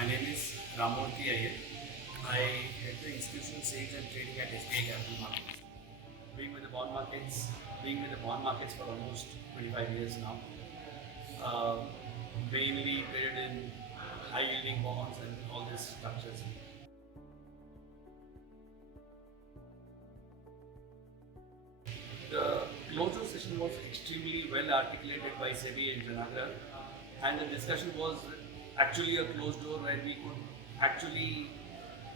My name is Ramamoorthy Iyer. I head the institutional sales and trading at SBI Capital Markets. Being with the bond markets for almost 25 years now. Mainly traded in high yielding bonds and all these structures. The closure session was extremely well articulated by SEBI and Janaagraha, and the discussion was actually a closed door where we could actually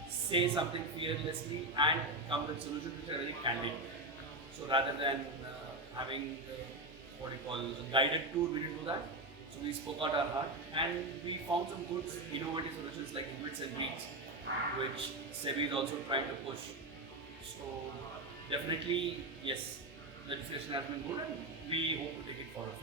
say something fearlessly and come with solutions which are very candid. So rather than having a guided tour, we didn't do that. So we spoke out our heart and we found some good innovative solutions like limits and reads, which SEBI is also trying to push. So definitely, yes, the discussion has been good and we hope to take it forward.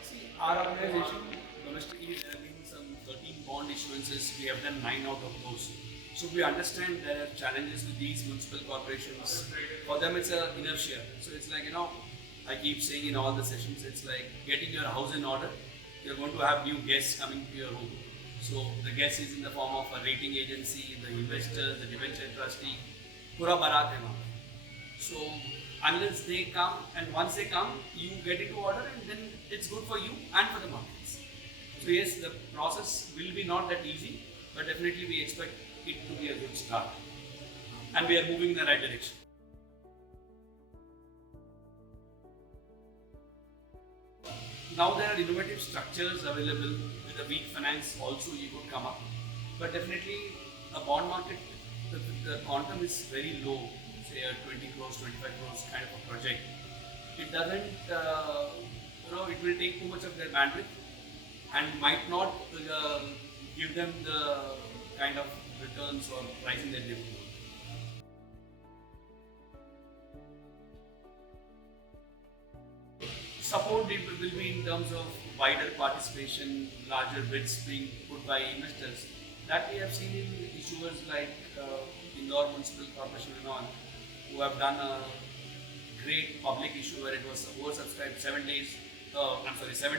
See, our organization, domestically, there have been some 13 bond issuances. We have done 9 out of those. So we understand there are challenges with these municipal corporations. For them, it's an inertia. So it's like, I keep saying in all the sessions, it's like getting your house in order. You're going to have new guests coming to your home. So the guest is in the form of a rating agency, the investors, the debenture trustee, pura barat hai wahan. So unless they come, and once they come, you get into order, and then it's good for you and for the markets. So yes, the process will be not that easy, but definitely we expect it to be a good start, and we are moving in the right direction. Now there are innovative structures available. With a weak finance also you could come up, but definitely a bond market, the quantum is very low, say a 20 crores, 25 crores kind of a project. It doesn't, it will take too much of their bandwidth and might not give them the kind of returns or pricing that they would want. Support will be in terms of wider participation, larger bids being put by investors. That we have seen in issuers like Indore Municipal Corporation and all, who have done a great public issue where it was oversubscribed 7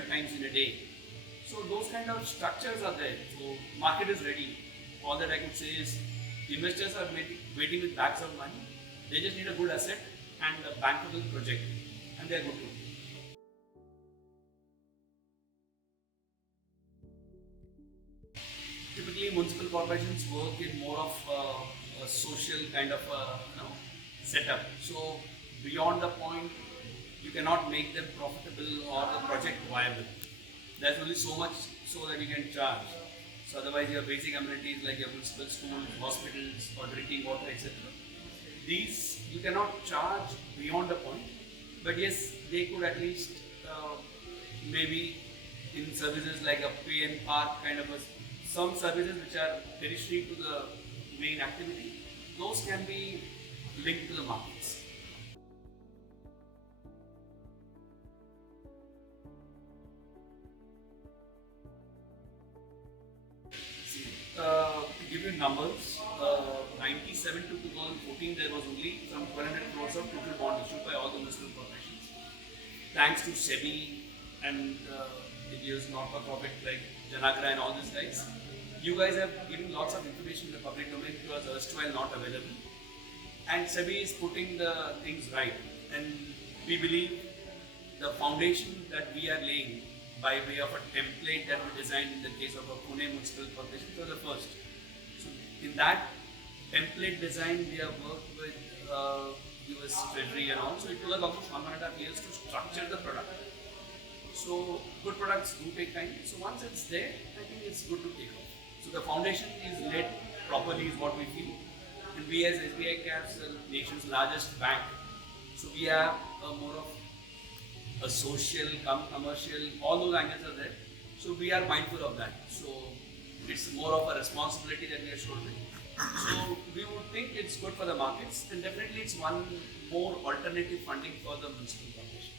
times in a day. So those kind of structures are there. So market is ready. All that I could say is investors are waiting with bags of money. They just need a good asset and a bankable project, and they are good to go. Typically, municipal corporations work in more of a social kind of setup. So beyond the point, you cannot make them profitable or the project viable. There's only so much so that you can charge. So otherwise, your basic amenities like your municipal schools, hospitals, or drinking water, etc. These you cannot charge beyond the point. But yes, they could at least maybe in services like a pay and park kind of some services which are tertiary to the main activity, those can be linked to the markets. To give you numbers, 97 to 2014 there was only some 1,200 crores of total bond issued by all the municipal corporations. Thanks to SEBI and India's not-for-profit like Janaagraha and all these guys, you guys have given lots of information in the public domain because erstwhile not available. And SEBI is putting the things right. And we believe the foundation that we are laying by way of a template that we designed in the case of a Pune Municipal Corporation was the first. So in that template design, we have worked with US Treasury and all. So it took us almost 1.5 years to structure the product. So good products do take time. So once it's there, I think it's good to take off. So the foundation is laid properly is what we feel. And we as SBI Caps, the nation's largest bank, so we have more of a social, commercial, all those angles are there. So we are mindful of that. So it's more of a responsibility that we are shouldering. So we would think it's good for the markets, and definitely it's one more alternative funding for the municipal corporation.